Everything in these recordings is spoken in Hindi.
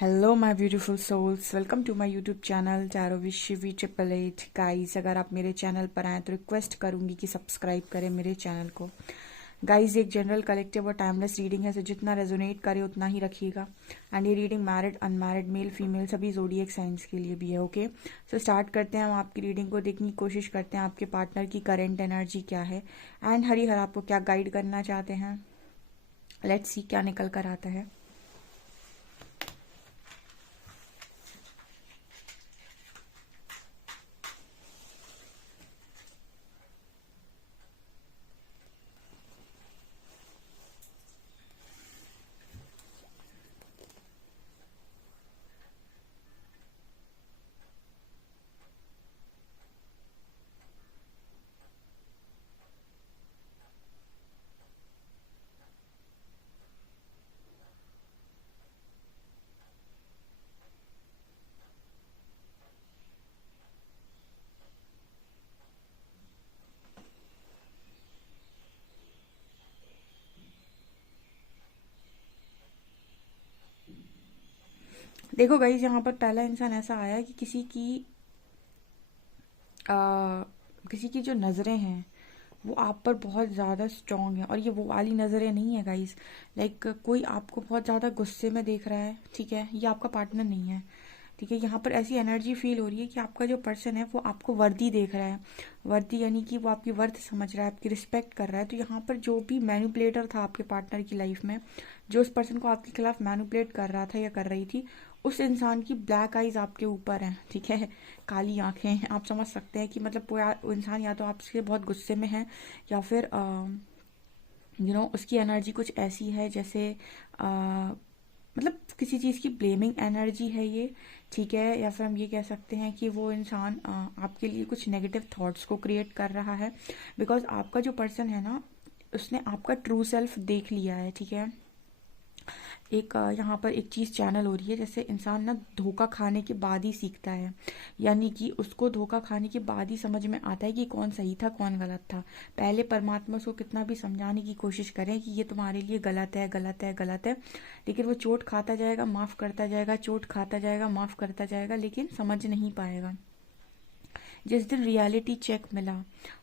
Hello my beautiful souls, welcome to my YouTube channel tarot with Shivi 888। Guys, अगर आप मेरे चैनल पर आएँ तो रिक्वेस्ट करूंगी कि सब्सक्राइब करें मेरे चैनल को। गाइस, एक जनरल कलेक्टिव और टाइमलेस रीडिंग है, तो जितना रेजोनेट करे उतना ही रखिएगा। एंड ये reading married, unmarried, male female सभी ज़ोडिएक साइंस के लिए भी है। ओके, सो स्टार्ट करते हैं। हम आपकी रीडिंग को देखने की कोशिश करते हैं आपके पार्टनर की करेंट एनर्जी क्या है एंड हरिहर आपको क्या गाइड करना चाहते हैं। लेट्स सी क्या निकल कर आता है। देखो गाइस, यहाँ पर पहला इंसान ऐसा आया कि आ, किसी की जो नज़रें हैं वो आप पर बहुत ज़्यादा स्ट्रांग है। और ये वो वाली नज़रें नहीं है गाइस। लाइक कोई आपको बहुत ज़्यादा गुस्से में देख रहा है, ठीक है, ये आपका पार्टनर नहीं है। ठीक है, यहाँ पर ऐसी एनर्जी फील हो रही है कि आपका जो पर्सन है वो आपको वर्दी देख रहा है। वर्दी यानी कि वो आपकी वर्थ समझ रहा है, आपकी रिस्पेक्ट कर रहा है। तो यहाँ पर जो भी मैनिपुलेटर था आपके पार्टनर की लाइफ में, जो उस पर्सन को आपके खिलाफ मैनिपुलेट कर रहा था या कर रही थी, उस इंसान की ब्लैक आइज आपके ऊपर हैं। ठीक है, काली आंखें हैं। आप समझ सकते हैं कि मतलब वो इंसान या तो आपसे बहुत गुस्से में है, या फिर उसकी एनर्जी कुछ ऐसी है जैसे मतलब किसी चीज़ की ब्लेमिंग एनर्जी है ये। ठीक है, या फिर हम ये कह सकते हैं कि वो इंसान आपके लिए कुछ नेगेटिव थॉट्स को क्रिएट कर रहा है। बिकॉज आपका जो पर्सन है ना, उसने आपका ट्रू सेल्फ देख लिया है। ठीक है, एक यहाँ पर एक चीज़ चैनल हो रही है, जैसे इंसान ना धोखा खाने के बाद ही सीखता है। यानी कि उसको धोखा खाने के बाद ही समझ में आता है कि कौन सही था कौन गलत था। पहले परमात्मा उसको कितना भी समझाने की कोशिश करें कि ये तुम्हारे लिए गलत है, गलत है, गलत है, लेकिन वो चोट खाता जाएगा, माफ़ करता जाएगा, चोट खाता जाएगा, माफ़ करता जाएगा, लेकिन समझ नहीं पाएगा। जिस दिन रियलिटी चेक मिला,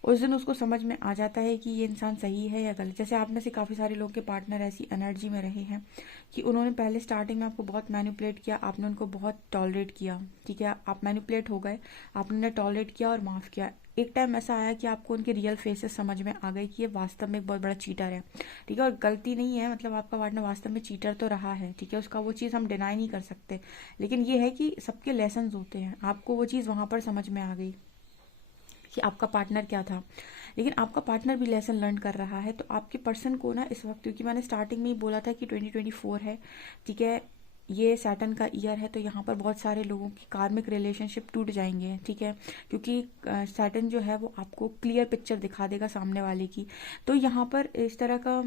उस दिन उसको समझ में आ जाता है कि ये इंसान सही है या गलत। जैसे आप में से काफ़ी सारे लोग के पार्टनर ऐसी एनर्जी में रहे हैं कि उन्होंने पहले स्टार्टिंग में आपको बहुत मैनिपुलेट किया, आपने उनको बहुत टॉलरेट किया। ठीक है, आप मैनिपुलेट हो गए, आपने उन्हें टॉलरेट किया और माफ़ किया। एक टाइम ऐसा आया कि आपको उनके रियल फेसेस समझ में आ गए कि ये वास्तव में एक बहुत बड़ा चीटर है। ठीक है, और गलती नहीं है, मतलब आपका पार्टनर वास्तव में चीटर तो रहा है। ठीक है, उसका वो चीज़ हम डिनाई नहीं कर सकते, लेकिन ये है कि सबके लेसन्स होते हैं। आपको वो चीज़ वहाँ पर समझ में आ गई कि आपका पार्टनर क्या था, लेकिन आपका पार्टनर भी लेसन लर्न कर रहा है। तो आपके पर्सन को ना इस वक्त, क्योंकि मैंने स्टार्टिंग में ही बोला था कि 2024 है, ठीक है, ये सैटर्न का ईयर है, तो यहाँ पर बहुत सारे लोगों की कार्मिक रिलेशनशिप टूट जाएंगे। ठीक है, क्योंकि सैटर्न जो है वो आपको क्लियर पिक्चर दिखा देगा सामने वाले की। तो यहाँ पर इस तरह का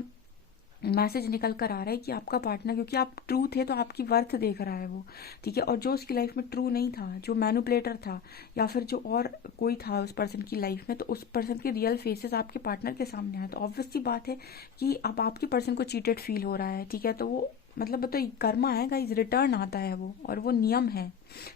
मैसेज निकल कर आ रहा है कि आपका पार्टनर, क्योंकि आप ट्रू थे तो आपकी वर्थ देख रहा है वो। ठीक है, और जो उसकी लाइफ में ट्रू नहीं था, जो मैनिपुलेटर था, या फिर जो और कोई था उस पर्सन की लाइफ में, तो उस पर्सन के रियल फेसेस आपके पार्टनर के सामने आए। तो ऑब्वियस सी बात है कि अब आपके पर्सन को चीटेड फील हो रहा है। ठीक है, तो वो मतलब तो कर्मा है गाइस, रिटर्न आता है वो, और वो नियम है।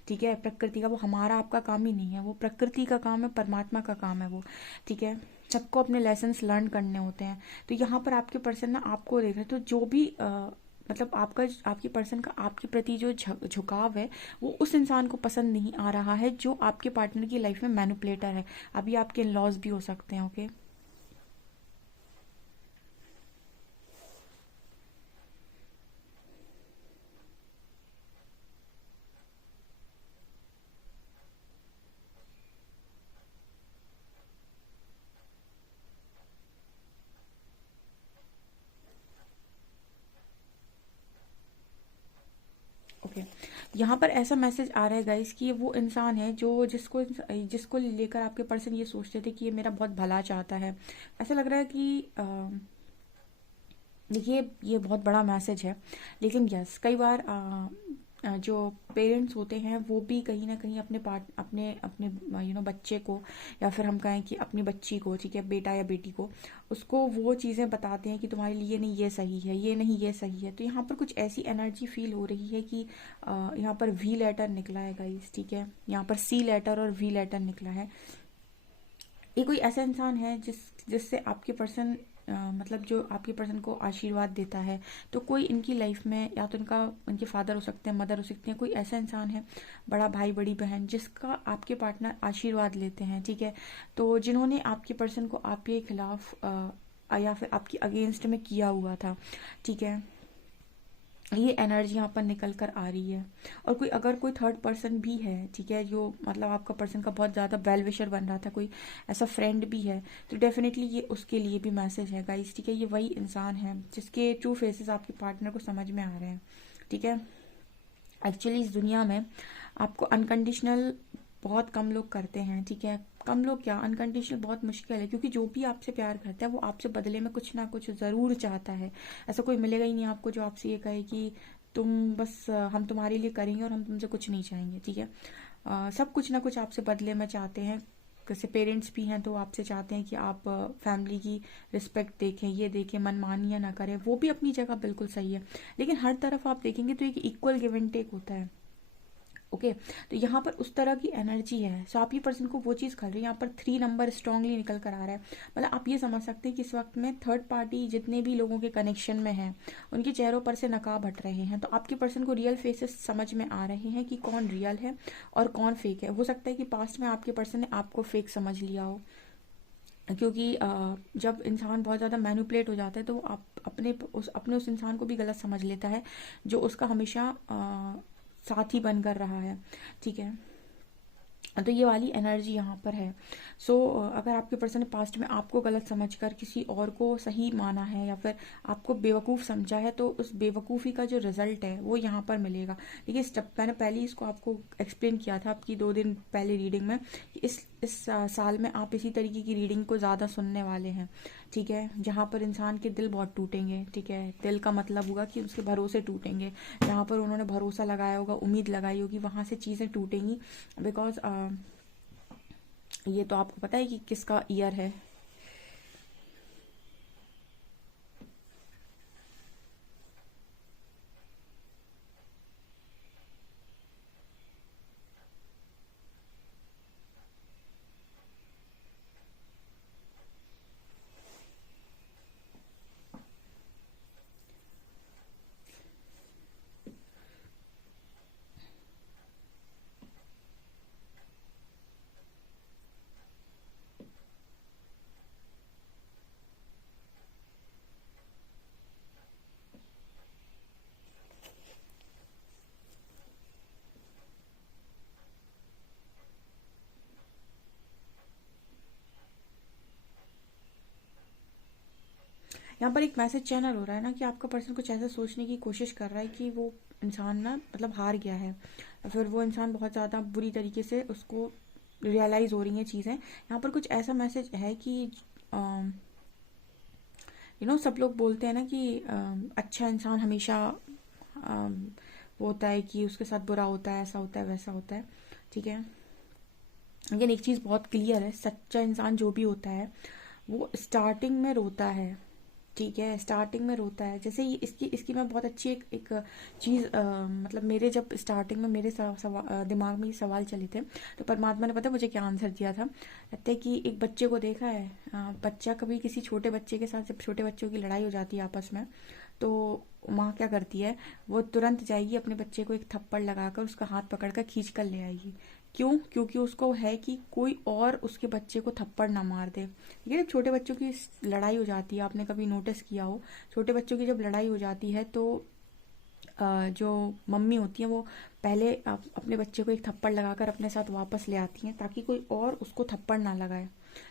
ठीक है, प्रकृति का, वो हमारा आपका काम ही नहीं है, वो प्रकृति का काम है, परमात्मा का काम है वो। ठीक है, सबको अपने लेसन्स लर्न करने होते हैं। तो यहाँ पर आपके पर्सन ना आपको देख रहे हैं, तो जो भी मतलब आपके पर्सन का आपके प्रति जो झुकाव है, वो उस इंसान को पसंद नहीं आ रहा है जो आपके पार्टनर की लाइफ में मैनिपुलेटर है। अभी आपके इन लॉज भी हो सकते हैं। ओके, ओके, यहाँ पर ऐसा मैसेज आ रहा है गाइस कि ये वो इंसान है जो जिसको जिसको लेकर आपके पर्सन ये सोचते थे कि ये मेरा बहुत भला चाहता है। ऐसा लग रहा है कि देखिए, ये बहुत बड़ा मैसेज है, लेकिन यस, कई बार जो पेरेंट्स होते हैं वो भी कहीं ना कहीं अपने अपने बच्चे को, या फिर हम कहें कि अपनी बच्ची को, ठीक है, बेटा या बेटी को, उसको वो चीज़ें बताते हैं कि तुम्हारे लिए नहीं ये सही है, ये नहीं ये सही है। तो यहाँ पर कुछ ऐसी एनर्जी फील हो रही है कि यहाँ पर वी लेटर निकला है गाइस, ठीक है, यहाँ पर सी लेटर और वी लेटर निकला है। ये कोई ऐसा इंसान है जिससे आपके पर्सन मतलब जो आपके पर्सन को आशीर्वाद देता है। तो कोई इनकी लाइफ में, या तो इनके फादर हो सकते हैं, मदर हो सकते हैं, कोई ऐसा इंसान है, बड़ा भाई बड़ी बहन, जिसका आपके पार्टनर आशीर्वाद लेते हैं, ठीक है। तो जिन्होंने आपके पर्सन को आपके खिलाफ या फिर आपके अगेंस्ट में किया हुआ था, ठीक है, ये एनर्जी यहाँ पर निकल कर आ रही है। और अगर कोई थर्ड पर्सन भी है, ठीक है, जो मतलब आपका पर्सन का बहुत ज़्यादा वेल विशर बन रहा था, कोई ऐसा फ्रेंड भी है, तो डेफिनेटली ये उसके लिए भी मैसेज है गाइस, ठीक है। ये वही इंसान है जिसके ट्रू फेसेस आपके पार्टनर को समझ में आ रहे हैं, ठीक है। एक्चुअली इस दुनिया में आपको अनकंडीशनल बहुत कम लोग करते हैं, ठीक है। कम लोग क्या, अनकंडीशनल बहुत मुश्किल है, क्योंकि जो भी आपसे प्यार करता है वो आपसे बदले में कुछ ना कुछ ज़रूर चाहता है। ऐसा कोई मिलेगा ही नहीं आपको जो आपसे ये कहे कि तुम बस हम तुम्हारे लिए करेंगे और हम तुमसे कुछ नहीं चाहेंगे, ठीक है। सब कुछ ना कुछ आपसे बदले में चाहते हैं। जैसे पेरेंट्स भी हैं तो आपसे चाहते हैं कि आप फैमिली की रिस्पेक्ट देखें, ये देखें, मनमानियाँ ना करें, वो भी अपनी जगह बिल्कुल सही है। लेकिन हर तरफ आप देखेंगे तो एक इक्वल गिव एंड टेक होता है, ओके। तो यहाँ पर उस तरह की एनर्जी है। सो आप ये पर्सन को वो चीज़ कर रही है। यहाँ पर 3 नंबर स्ट्रांगली निकल कर आ रहा है। मतलब आप ये समझ सकते हैं कि इस वक्त में थर्ड पार्टी जितने भी लोगों के कनेक्शन में हैं, उनके चेहरों पर से नकाब हट रहे हैं। तो आपके पर्सन को रियल फेसेस समझ में आ रहे हैं कि कौन रियल है और कौन फेक है। हो सकता है कि पास्ट में आपके पर्सन ने आपको फेक समझ लिया हो, क्योंकि जब इंसान बहुत ज़्यादा मैनिपुलेट हो जाता है तो वो आप अपने उस इंसान को भी गलत समझ लेता है, जो उसका हमेशा साथी बनकर रहा है, ठीक है। तो ये वाली एनर्जी यहाँ पर है। सो अगर आपके पर्सन ने पास्ट में आपको गलत समझकर किसी और को सही माना है या फिर आपको बेवकूफ़ समझा है, तो उस बेवकूफ़ी का जो रिजल्ट है वो यहाँ पर मिलेगा। देखिए स्टेप मैंने पहले ही इसको आपको एक्सप्लेन किया था आपकी 2 दिन पहले रीडिंग में कि इस साल में आप इसी तरीके की रीडिंग को ज़्यादा सुनने वाले हैं, ठीक है, जहाँ पर इंसान के दिल बहुत टूटेंगे, ठीक है। दिल का मतलब होगा कि उसके भरोसे टूटेंगे, जहाँ पर उन्होंने भरोसा लगाया होगा, उम्मीद लगाई होगी, वहाँ से चीज़ें टूटेंगी। बिकॉज ये तो आपको पता है कि किसका ईयर है। यहाँ पर एक मैसेज चैनल हो रहा है ना कि आपका पर्सन कुछ ऐसा सोचने की कोशिश कर रहा है कि वो इंसान ना मतलब हार गया है, और फिर वो इंसान बहुत ज़्यादा बुरी तरीके से उसको रियलाइज़ हो रही हैं चीज़ें। यहाँ पर कुछ ऐसा मैसेज है कि सब लोग बोलते हैं ना कि अच्छा इंसान हमेशा वो होता है कि उसके साथ बुरा होता है, ऐसा होता है, वैसा होता है, ठीक है। लेकिन एक चीज़ बहुत क्लियर है, सच्चा इंसान जो भी होता है वो स्टार्टिंग में रोता है, ठीक है, स्टार्टिंग में रोता है। जैसे ये इसकी मैं बहुत अच्छी एक चीज़ मतलब मेरे जब स्टार्टिंग में मेरे दिमाग में ये सवाल चले थे, तो परमात्मा ने पता है मुझे क्या आंसर दिया था। कहते हैं कि एक बच्चे को देखा है, बच्चा कभी किसी छोटे बच्चे के साथ, जब छोटे बच्चों की लड़ाई हो जाती है आपस में, तो माँ क्या करती है, वो तुरंत जाएगी अपने बच्चे को एक थप्पड़ लगाकर उसका हाथ पकड़कर खींच कर ले आएगी। क्यों? क्योंकि उसको है कि कोई और उसके बच्चे को थप्पड़ ना मार दे। ठीक है, जब छोटे बच्चों की लड़ाई हो जाती है, आपने कभी नोटिस किया हो, छोटे बच्चों की जब लड़ाई हो जाती है तो जो मम्मी होती हैं वो पहले अपने बच्चे को एक थप्पड़ लगाकर अपने साथ वापस ले आती हैं, ताकि कोई और उसको थप्पड़ ना लगाए,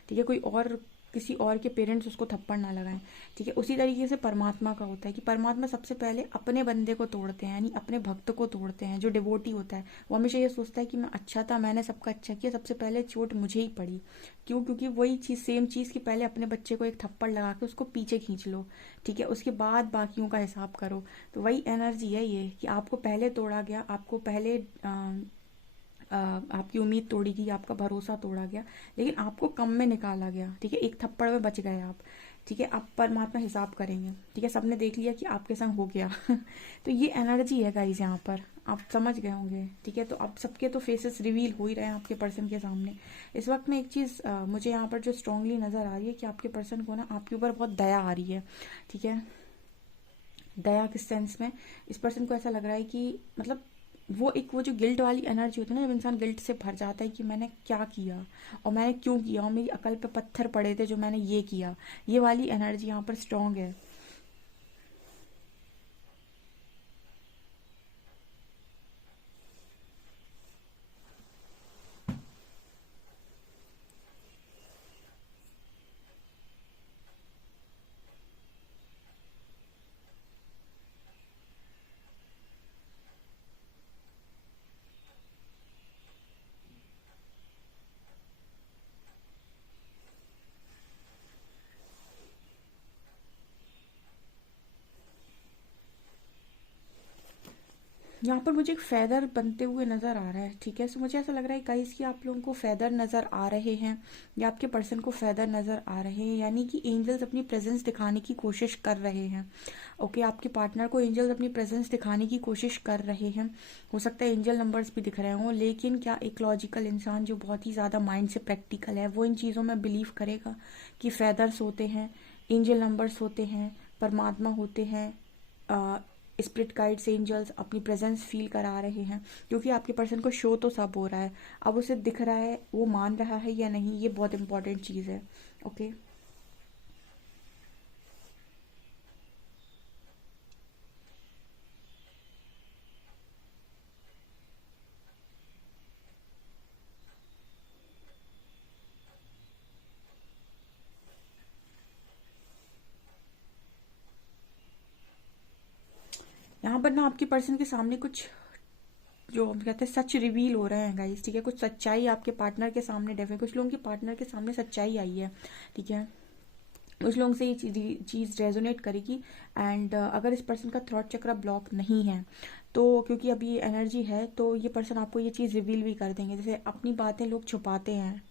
ठीक है, कोई और किसी और के पेरेंट्स उसको थप्पड़ ना लगाएं। ठीक है, उसी तरीके से परमात्मा का होता है कि परमात्मा सबसे पहले अपने बंदे को तोड़ते हैं, यानी अपने भक्त को तोड़ते हैं। जो डिवोटी होता है वो हमेशा ये सोचता है कि मैं अच्छा था, मैंने सबका अच्छा किया, सबसे पहले चोट मुझे ही पड़ी। क्यों? क्योंकि वही चीज़, सेम चीज़ कि पहले अपने बच्चे को एक थप्पड़ लगा के उसको पीछे खींच लो, ठीक है, उसके बाद बाकियों का हिसाब करो। तो वही एनर्जी है ये कि आपको पहले तोड़ा गया, आपको पहले आपकी उम्मीद तोड़ी गई, आपका भरोसा तोड़ा गया, लेकिन आपको कम में निकाला गया। ठीक है, एक थप्पड़ में बच गए आप। ठीक है, अब परमात्मा हिसाब करेंगे। ठीक है, सबने देख लिया कि आपके संग हो गया। तो ये एनर्जी है गाइस, यहाँ पर आप समझ गए होंगे। ठीक है, तो अब सबके तो फेसेस रिवील हो ही रहे हैं आपके पर्सन के सामने। इस वक्त में एक चीज़ मुझे यहाँ पर जो स्ट्रांगली नज़र आ रही है कि आपके पर्सन को ना आपके ऊपर बहुत दया आ रही है। ठीक है, दया किस सेंस में, इस पर्सन को ऐसा लग रहा है कि मतलब वो जो गिल्ट वाली एनर्जी होती है ना, जब इंसान गिल्ट से भर जाता है कि मैंने क्या किया और मैंने क्यों किया और मेरी अकल पे पत्थर पड़े थे जो मैंने ये किया, ये वाली एनर्जी यहाँ पर स्ट्रांग है। यहाँ पर मुझे एक फेदर बनते हुए नज़र आ रहा है। ठीक है, सो मुझे ऐसा लग रहा है गाइस कि आप लोगों को फेदर नज़र आ रहे हैं या आपके पर्सन को फेदर नज़र आ रहे हैं, यानी कि एंजल्स अपनी प्रेजेंस दिखाने की कोशिश कर रहे हैं। ओके, आपके पार्टनर को एंजल्स अपनी प्रेजेंस दिखाने की कोशिश कर रहे हैं। हो सकता है एंजल नंबर्स भी दिख रहे हों, लेकिन क्या एक लॉजिकल इंसान जो बहुत ही ज़्यादा माइंड से प्रैक्टिकल है वो इन चीज़ों में बिलीव करेगा कि फेदर्स होते हैं, एंजल नंबर्स होते हैं, परमात्मा होते हैं, स्पिरिट गाइड्स एंजल्स अपनी प्रेजेंस फील करा रहे हैं? क्योंकि आपके पर्सन को शो तो सब हो रहा है, अब उसे दिख रहा है, वो मान रहा है या नहीं, ये बहुत इंपॉर्टेंट चीज़ है। ओके, यहाँ पर ना आपके पर्सन के सामने कुछ जो हम कहते हैं सच रिवील हो रहे हैं गाइस। ठीक है, कुछ सच्चाई आपके पार्टनर के सामने डेफिनेट, कुछ लोगों के पार्टनर के सामने सच्चाई आई है। ठीक है, उस लोगों से ये चीज़ रेजोनेट करेगी। एंड अगर इस पर्सन का थ्रॉट चक्र ब्लॉक नहीं है तो, क्योंकि अभी ये एनर्जी है, तो ये पर्सन आपको ये चीज़ रिवील भी कर देंगे। जैसे अपनी बातें लोग छुपाते हैं,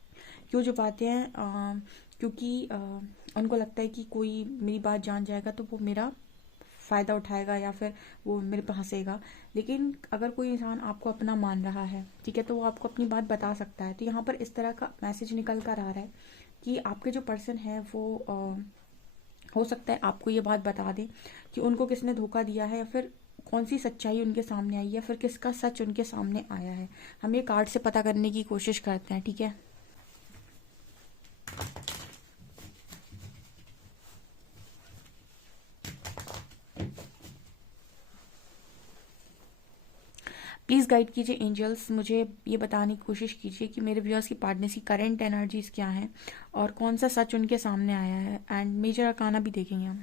क्यों छुपाते हैं? क्योंकि उनको लगता है कि कोई मेरी बात जान जाएगा तो वो मेरा फ़ायदा उठाएगा या फिर वो मेरे पे हंसेगा। लेकिन अगर कोई इंसान आपको अपना मान रहा है, ठीक है, तो वो आपको अपनी बात बता सकता है। तो यहाँ पर इस तरह का मैसेज निकल कर आ रहा है कि आपके जो पर्सन है वो हो सकता है आपको ये बात बता दें कि उनको किसने धोखा दिया है, या फिर कौन सी सच्चाई उनके सामने आई है, या फिर किसका सच उनके सामने आया है। हम ये कार्ड से पता करने की कोशिश करते हैं। ठीक है, प्लीज़ गाइड कीजिए एंजल्स, मुझे ये बताने की कोशिश कीजिए कि मेरे व्यूअर्स की पार्टनर्स की करंट एनर्जीज क्या हैं और कौन सा सच उनके सामने आया है। एंड मेजर अकाना भी देखेंगे हम।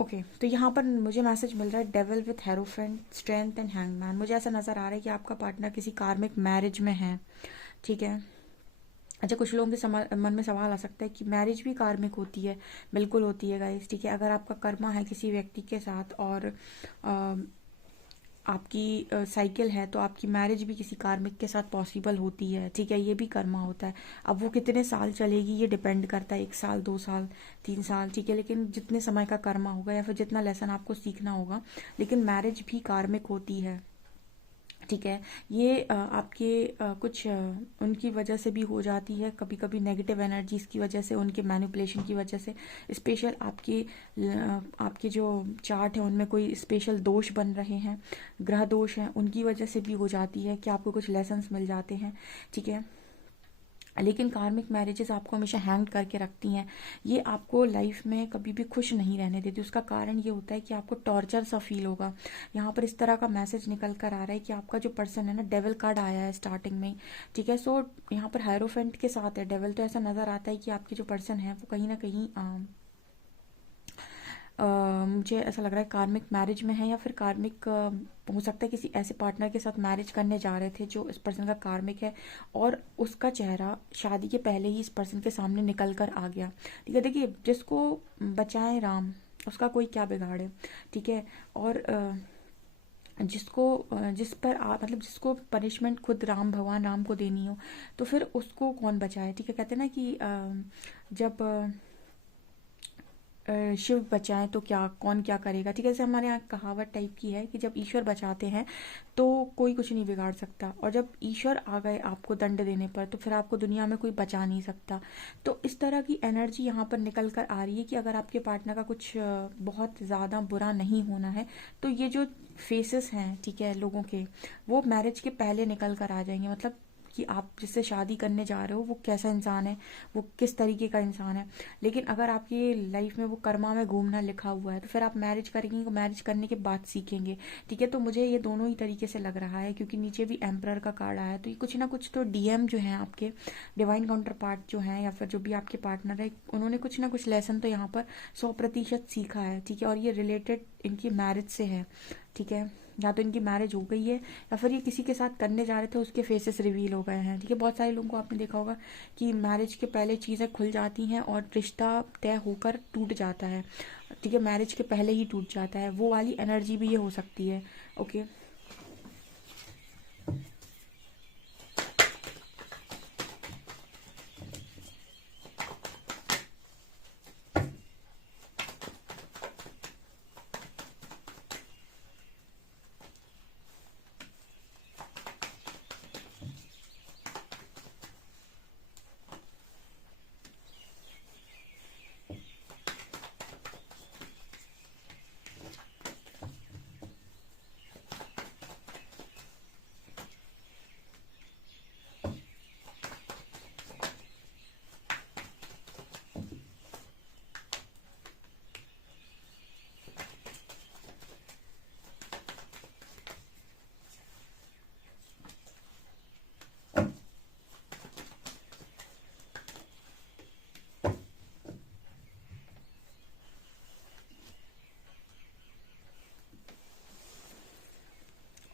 ओके, तो यहाँ पर मुझे मैसेज मिल रहा है devil with hierophant, strength and hangman. मुझे ऐसा नज़र आ रहा है कि आपका पार्टनर किसी कार्मिक मैरिज में है। ठीक है, अच्छा, कुछ लोगों के मन में सवाल आ सकता है कि मैरिज भी कार्मिक होती है। बिल्कुल होती है गाइस। ठीक है, अगर आपका कर्मा है किसी व्यक्ति के साथ और आपकी साइकिल है तो आपकी मैरिज भी किसी कार्मिक के साथ पॉसिबल होती है, ठीक है, ये भी कर्मा होता है। अब वो कितने साल चलेगी ये डिपेंड करता है, 1 साल, 2 साल, 3 साल, ठीक है, लेकिन जितने समय का कर्मा होगा या फिर जितना लेसन आपको सीखना होगा, लेकिन मैरिज भी कार्मिक होती है, ठीक है। ये आपके कुछ उनकी वजह से भी हो जाती है, कभी कभी नेगेटिव एनर्जीज की वजह से, उनके मैनिपुलेशन की वजह से, स्पेशल आपके जो चार्ट है उनमें कोई स्पेशल दोष बन रहे हैं, ग्रह दोष हैं, उनकी वजह से भी हो जाती है कि आपको कुछ लेसन्स मिल जाते हैं, ठीक है। लेकिन कार्मिक मैरिजेस आपको हमेशा हैंग करके रखती हैं, ये आपको लाइफ में कभी भी खुश नहीं रहने देती। उसका कारण ये होता है कि आपको टॉर्चर सा फील होगा। यहाँ पर इस तरह का मैसेज निकल कर आ रहा है कि आपका जो पर्सन है ना, डेविल कार्ड आया है स्टार्टिंग में, ठीक है। सो यहाँ पर हायरोफेंट के साथ है डेविल, तो ऐसा नज़र आता है कि आपके जो पर्सन है वो कहीं ना कहीं मुझे ऐसा लग रहा है कार्मिक मैरिज में है, या फिर कार्मिक हो सकता है किसी ऐसे पार्टनर के साथ मैरिज करने जा रहे थे जो इस पर्सन का कार्मिक है, और उसका चेहरा शादी के पहले ही इस पर्सन के सामने निकल कर आ गया, ठीक है। देखिए, जिसको बचाए राम, उसका कोई क्या बिगाड़े, ठीक है। और जिस पर मतलब जिसको पनिशमेंट खुद राम, भगवान राम को देनी हो, तो फिर उसको कौन बचाए, ठीक है। कहते हैं ना कि जब शिव बचाएं तो क्या कौन क्या करेगा, ठीक है। जैसे हमारे यहाँ कहावत टाइप की है कि जब ईश्वर बचाते हैं तो कोई कुछ नहीं बिगाड़ सकता, और जब ईश्वर आ गए आपको दंड देने पर, तो फिर आपको दुनिया में कोई बचा नहीं सकता। तो इस तरह की एनर्जी यहाँ पर निकल कर आ रही है कि अगर आपके पार्टनर का कुछ बहुत ज़्यादा बुरा नहीं होना है, तो ये जो फेसेस हैं, ठीक है, लोगों के, वो मैरिज के पहले निकल कर आ जाएंगे। मतलब कि आप जिससे शादी करने जा रहे हो वो कैसा इंसान है, वो किस तरीके का इंसान है। लेकिन अगर आपकी लाइफ में वो कर्मा में घूमना लिखा हुआ है, तो फिर आप मैरिज करेंगे, मैरिज करने के बाद सीखेंगे, ठीक है। तो मुझे ये दोनों ही तरीके से लग रहा है, क्योंकि नीचे भी एम्परर का कार्ड आया है, तो ये कुछ ना कुछ तो डीएम जो है आपके डिवाइन काउंटर पार्ट जो है, या फिर जो भी आपके पार्टनर है, उन्होंने कुछ ना कुछ लेसन तो यहाँ पर 100% सीखा है, ठीक है। और ये रिलेटेड इनकी मैरिज से है, ठीक है। या तो इनकी मैरिज हो गई है, या फिर ये किसी के साथ करने जा रहे थे, उसके फेसेस रिवील हो गए हैं, ठीक है। बहुत सारे लोगों को आपने देखा होगा कि मैरिज के पहले चीज़ें खुल जाती हैं और रिश्ता तय होकर टूट जाता है, ठीक है, मैरिज के पहले ही टूट जाता है। वो वाली एनर्जी भी ये हो सकती है, ओके।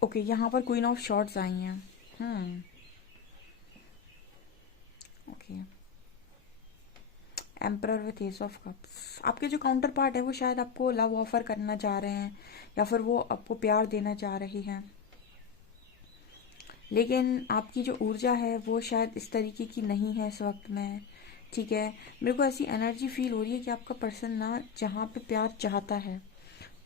ओके, यहाँ पर क्वीन ऑफ शॉर्ट्स आई हैं। Hmm. Okay, emperor with S of cups, आपके जो काउंटर पार्ट है वो शायद आपको लव ऑफर करना चाह रहे हैं, या फिर वो आपको प्यार देना चाह रही हैं, लेकिन आपकी जो ऊर्जा है वो शायद इस तरीके की नहीं है इस वक्त में, ठीक है। मेरे को ऐसी एनर्जी फील हो रही है कि आपका पर्सन ना जहाँ पे प्यार चाहता है,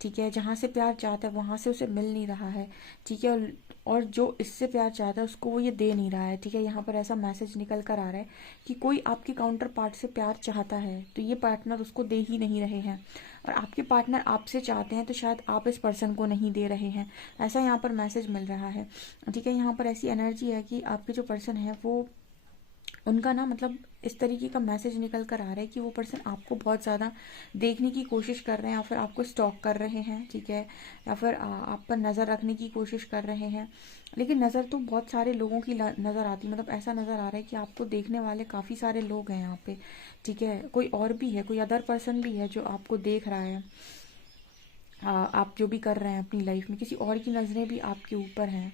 ठीक है, जहाँ से प्यार चाहता है वहाँ से उसे मिल नहीं रहा है, ठीक है। और जो इससे प्यार चाहता है उसको वो ये दे नहीं रहा है, ठीक है। यहाँ पर ऐसा मैसेज निकल कर आ रहा है कि कोई आपके काउंटर पार्ट से प्यार चाहता है, तो ये पार्टनर उसको दे ही नहीं रहे हैं, और आपके पार्टनर आपसे चाहते हैं, तो शायद आप इस पर्सन को नहीं दे रहे हैं, ऐसा यहाँ पर मैसेज मिल रहा है, ठीक है। यहाँ पर ऐसी एनर्जी है कि आपके जो पर्सन है वो, उनका ना मतलब इस तरीके का मैसेज निकल कर आ रहा है कि वो पर्सन आपको बहुत ज़्यादा देखने की कोशिश कर रहे हैं, या फिर आपको स्टॉक कर रहे हैं, ठीक है, या फिर आप पर नज़र रखने की कोशिश कर रहे हैं। लेकिन नज़र तो बहुत सारे लोगों की नज़र आती है, मतलब ऐसा नज़र आ रहा है कि आपको देखने वाले काफ़ी सारे लोग हैं यहाँ पे, ठीक है। कोई और भी है, कोई अदर पर्सन भी है जो आपको देख रहा है, आप जो भी कर रहे हैं अपनी लाइफ में, किसी और की नज़रें भी आपके ऊपर हैं,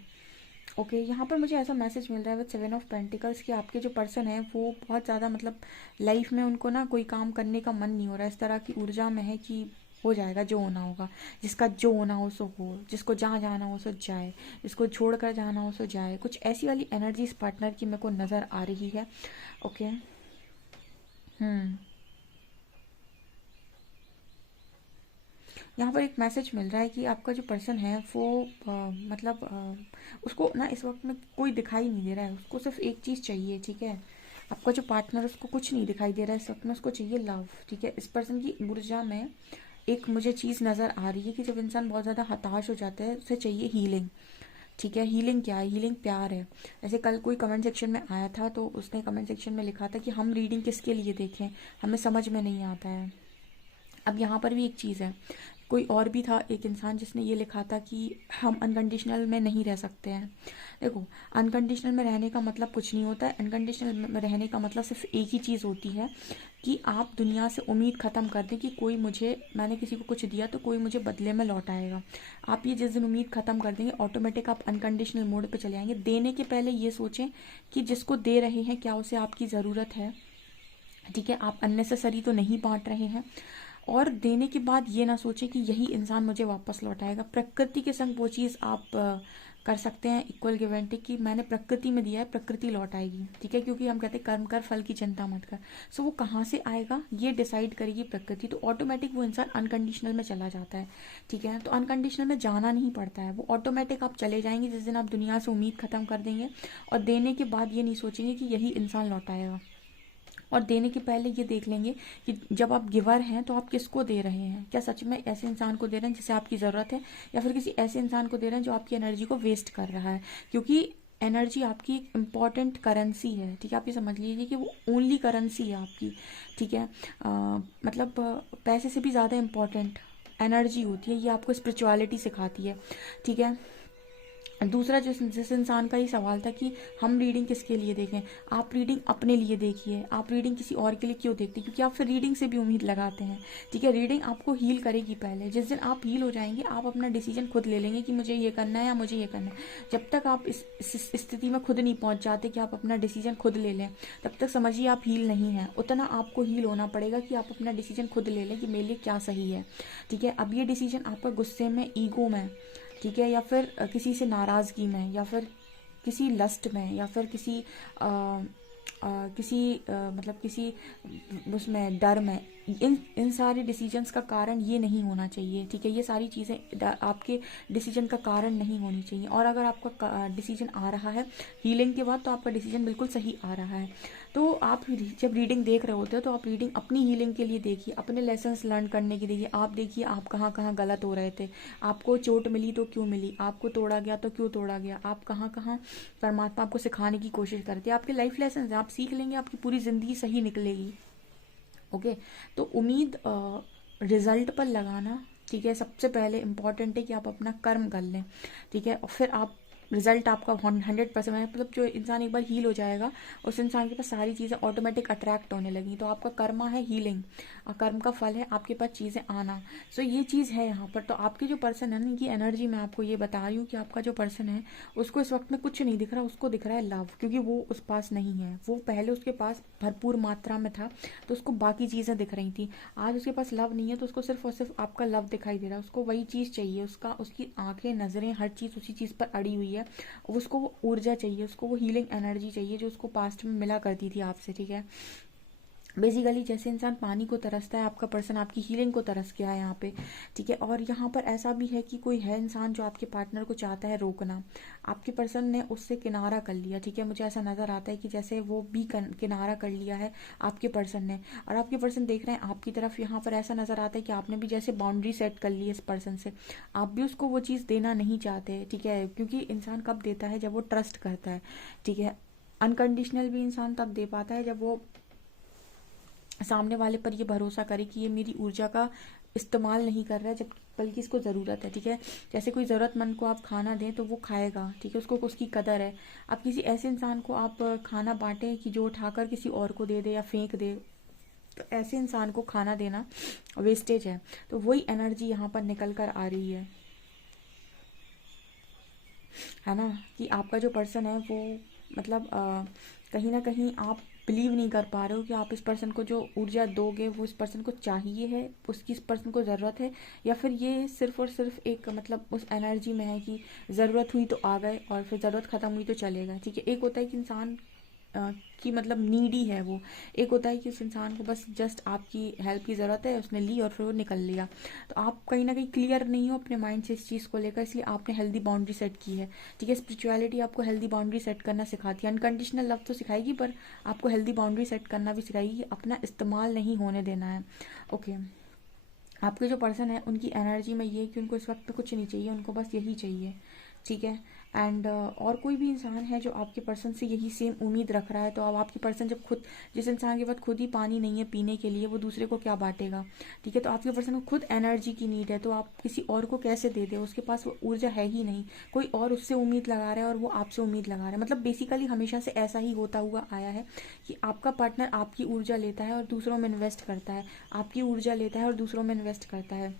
ओके। यहाँ पर मुझे ऐसा मैसेज मिल रहा है विद 7 ऑफ पेंटिकल्स कि आपके जो पर्सन है वो बहुत ज़्यादा मतलब लाइफ में उनको ना कोई काम करने का मन नहीं हो रहा है, इस तरह की ऊर्जा में है कि हो जाएगा, जो होना होगा। जिसका जो होना हो सो हो, जिसको जहाँ जाना हो सो जाए, जिसको छोड़कर जाना हो सो जाए। कुछ ऐसी वाली एनर्जी इस पार्टनर की मेरे को नज़र आ रही है। ओके। हम्म। यहाँ पर एक मैसेज मिल रहा है कि आपका जो पर्सन है वो मतलब उसको ना इस वक्त में कोई दिखाई नहीं दे रहा है, उसको सिर्फ एक चीज़ चाहिए, ठीक है। आपका जो पार्टनर है उसको कुछ नहीं दिखाई दे रहा है इस वक्त में, उसको चाहिए लव, ठीक है। इस पर्सन की ऊर्जा में एक मुझे चीज़ नज़र आ रही है कि जब इंसान बहुत ज़्यादा हताश हो जाता है उसे चाहिए हीलिंग, ठीक है। हीलिंग क्या है? हीलिंग प्यार है। ऐसे कल कोई कमेंट सेक्शन में आया था तो उसने कमेंट सेक्शन में लिखा था कि हम रीडिंग किसके लिए देखें, हमें समझ में नहीं आता है। अब यहाँ पर भी एक चीज़ है, कोई और भी था एक इंसान जिसने ये लिखा था कि हम अनकंडीशनल में नहीं रह सकते हैं। देखो, अनकंडीशनल में रहने का मतलब कुछ नहीं होता है। अनकंडीशनल में रहने का मतलब सिर्फ एक ही चीज़ होती है कि आप दुनिया से उम्मीद ख़त्म कर दें कि कोई मुझे, मैंने किसी को कुछ दिया तो कोई मुझे बदले में लौटाएगा। आप ये जिस दिन उम्मीद ख़त्म कर देंगे ऑटोमेटिक आप अनकंडीशनल मोड पे चले आएंगे। देने के पहले ये सोचें कि जिसको दे रहे हैं क्या उसे आपकी ज़रूरत है, ठीक है। आप अननेसेसरी तो नहीं बांट रहे हैं। और देने के बाद ये ना सोचें कि यही इंसान मुझे वापस लौटाएगा। प्रकृति के संग वो चीज़ आप कर सकते हैं, इक्वल गिव एंड टेक, कि मैंने प्रकृति में दिया है, प्रकृति लौटाएगी, ठीक है। क्योंकि हम कहते हैं कर्म कर फल की चिंता मत कर। सो वो कहाँ से आएगा ये डिसाइड करेगी प्रकृति, तो ऑटोमेटिक वो इंसान अनकंडीशनल में चला जाता है, ठीक है। तो अनकंडीशनल में जाना नहीं पड़ता है, वो ऑटोमेटिक आप चले जाएंगे जिस दिन आप दुनिया से उम्मीद खत्म कर देंगे। और देने के बाद ये नहीं सोचेंगे कि यही इंसान लौटाएगा। और देने के पहले ये देख लेंगे कि जब आप गिवर हैं तो आप किसको दे रहे हैं, क्या सच में ऐसे इंसान को दे रहे हैं जिसे आपकी ज़रूरत है, या फिर किसी ऐसे इंसान को दे रहे हैं जो आपकी एनर्जी को वेस्ट कर रहा है। क्योंकि एनर्जी आपकी एक इम्पॉर्टेंट करेंसी है, ठीक है। आप ये समझ लीजिए कि वो ओनली करेंसी है आपकी, ठीक है। मतलब पैसे से भी ज़्यादा इम्पॉर्टेंट एनर्जी होती है, ये आपको स्पिरिचुअलिटी सिखाती है, ठीक है। दूसरा जिस इंसान का ये सवाल था कि हम रीडिंग किसके लिए देखें, आप रीडिंग अपने लिए देखिए। आप रीडिंग किसी और के लिए क्यों देखते हैं? क्योंकि आप फिर रीडिंग से भी उम्मीद लगाते हैं, ठीक है। रीडिंग आपको हील करेगी पहले। जिस दिन आप हील हो जाएंगे आप अपना डिसीजन खुद ले लेंगे कि मुझे ये करना है या मुझे ये करना है। जब तक आप इस स्थिति में खुद नहीं पहुंच जाते कि आप अपना डिसीजन खुद ले लें, तब तक समझिए आप हील नहीं हैं। उतना आपको हील होना पड़ेगा कि आप अपना डिसीजन खुद ले लें कि मेरे लिए क्या सही है, ठीक है। अब ये डिसीजन आपका गुस्से में, ईगो में, ठीक है, या फिर किसी से नाराज़गी में, या फिर किसी लस्ट में, या फिर किसी मतलब किसी उसमें डर में, इन सारे डिसीजंस का कारण ये नहीं होना चाहिए, ठीक है। ये सारी चीज़ें आपके डिसीजन का कारण नहीं होनी चाहिए। और अगर आपका डिसीजन आ रहा है हीलिंग के बाद तो आपका डिसीजन बिल्कुल सही आ रहा है। तो आप जब रीडिंग देख रहे होते हो तो आप रीडिंग अपनी हीलिंग के लिए देखिए, अपने लेसन्स लर्न करने के लिए। आप देखिए आप कहाँ कहाँ गलत हो रहे थे, आपको चोट मिली तो क्यों मिली, आपको तोड़ा गया तो क्यों तोड़ा गया, आप कहाँ कहाँ परमात्मा आपको सिखाने की कोशिश करते हैं। आपके लाइफ लेसन आप सीख लेंगे, आपकी पूरी ज़िंदगी सही निकलेगी। ओके। तो उम्मीद रिजल्ट पर लगाना, ठीक है, सबसे पहले इम्पॉर्टेंट है कि आप अपना कर्म कर लें, ठीक है। और फिर आप रिजल्ट आपका 100% मतलब जो इंसान एक बार हील हो जाएगा उस इंसान के पास सारी चीज़ें ऑटोमेटिक अट्रैक्ट होने लगी। तो आपका कर्मा है हीलिंग, और कर्म का फल है आपके पास चीज़ें आना। सो ये चीज़ है यहाँ पर। तो आपके जो पर्सन है ना, इनकी एनर्जी मैं आपको ये बता रही हूँ कि आपका जो पर्सन है उसको इस वक्त में कुछ नहीं दिख रहा, उसको दिख रहा है लव। क्योंकि वो उस पास नहीं है, वो पहले उसके पास भरपूर मात्रा में था तो उसको बाकी चीज़ें दिख रही थी। आज उसके पास लव नहीं है तो उसको सिर्फ और सिर्फ आपका लव दिखाई दे रहा है। उसको वही चीज़ चाहिए, उसका, उसकी आंखें, नज़रें, हर चीज़ उसी चीज़ पर अड़ी हुई है। उसको वो ऊर्जा चाहिए, उसको वो हीलिंग एनर्जी चाहिए जो उसको पास्ट में मिला करती थी आपसे, ठीक है। बेसिकली जैसे इंसान पानी को तरसता है, आपका पर्सन आपकी हीलिंग को तरस गया है यहाँ पे, ठीक है। और यहाँ पर ऐसा भी है कि कोई है इंसान जो आपके पार्टनर को चाहता है रोकना, आपके पर्सन ने उससे किनारा कर लिया, ठीक है। मुझे ऐसा नज़र आता है कि जैसे वो भी किनारा कर लिया है आपके पर्सन ने, और आपके पर्सन देख रहे हैं आपकी तरफ। यहाँ पर ऐसा नज़र आता है कि आपने भी जैसे बाउंड्री सेट कर ली है इस पर्सन से, आप भी उसको वो चीज़ देना नहीं चाहते, ठीक है। क्योंकि इंसान कब देता है? जब वो ट्रस्ट करता है, ठीक है। अनकंडीशनल भी इंसान तब दे पाता है जब वो सामने वाले पर ये भरोसा करे कि ये मेरी ऊर्जा का इस्तेमाल नहीं कर रहा है, जब बल्कि इसको ज़रूरत है, ठीक है। जैसे कोई ज़रूरतमंद को आप खाना दें तो वो खाएगा, ठीक है, उसको उसकी कदर है। अब किसी ऐसे इंसान को आप खाना बांटें कि जो उठाकर किसी और को दे दे या फेंक दे, तो ऐसे इंसान को खाना देना वेस्टेज है। तो वही एनर्जी यहाँ पर निकल कर आ रही है ना, कि आपका जो पर्सन है वो मतलब कहीं ना कहीं आप बिलीव नहीं कर पा रहे हो कि आप इस पर्सन को जो ऊर्जा दोगे वो इस पर्सन को चाहिए है, उसकी इस पर्सन को ज़रूरत है, या फिर ये सिर्फ और सिर्फ एक मतलब उस एनर्जी में है कि ज़रूरत हुई तो आ गए और फिर ज़रूरत ख़त्म हुई तो चले गए। ठीक है, एक होता है कि इंसान की मतलब नीडी है वो, एक होता है कि उस इंसान को बस जस्ट आपकी हेल्प की ज़रूरत है, उसने ली और फिर वो निकल लिया। तो आप कहीं ना कहीं क्लियर नहीं हो अपने माइंड से इस चीज़ को लेकर, इसलिए आपने हेल्दी बाउंड्री सेट की है। ठीक है, स्पिरिचुअलिटी आपको हेल्दी बाउंड्री सेट करना सिखाती है, अनकंडीशनल लव तो सिखाएगी पर आपको हेल्दी बाउंड्री सेट करना भी सिखाएगी, अपना इस्तेमाल नहीं होने देना है। ओके, आपके जो पर्सन है उनकी एनर्जी में ये है कि उनको इस वक्त पे कुछ नहीं चाहिए, उनको बस यही चाहिए। ठीक है, एंड और कोई भी इंसान है जो आपके पर्सन से यही सेम उम्मीद रख रहा है, तो अब आपकी पर्सन जब खुद, जिस इंसान के पास खुद ही पानी नहीं है पीने के लिए, वो दूसरे को क्या बांटेगा। ठीक है, तो आपके पर्सन को खुद एनर्जी की नीड है, तो आप किसी और को कैसे दे दे, उसके पास वो ऊर्जा है ही नहीं, कोई और उससे उम्मीद लगा रहा है और वो आपसे उम्मीद लगा रहा है। मतलब बेसिकली हमेशा से ऐसा ही होता हुआ आया है कि आपका पार्टनर आपकी ऊर्जा लेता है और दूसरों में इन्वेस्ट करता है, आपकी ऊर्जा लेता है और दूसरों में इन्वेस्ट करता है।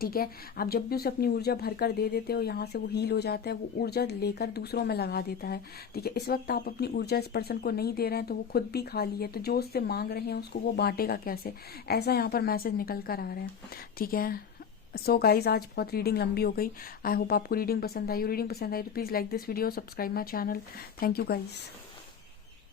ठीक है, आप जब भी उसे अपनी ऊर्जा भर कर दे देते हो, यहाँ से वो हील हो जाता है, वो ऊर्जा लेकर दूसरों में लगा देता है। ठीक है, इस वक्त आप अपनी ऊर्जा इस पर्सन को नहीं दे रहे हैं तो वो खुद भी खाली है, तो जो उससे मांग रहे हैं उसको वो बांटेगा कैसे, ऐसा यहाँ पर मैसेज निकल कर आ रहा है। ठीक है, सो गाइज आज बहुत रीडिंग लंबी हो गई। आई होप आपको रीडिंग पसंद आई हो। रीडिंग पसंद आई तो please like this video, subscribe my channel. Thank you guys.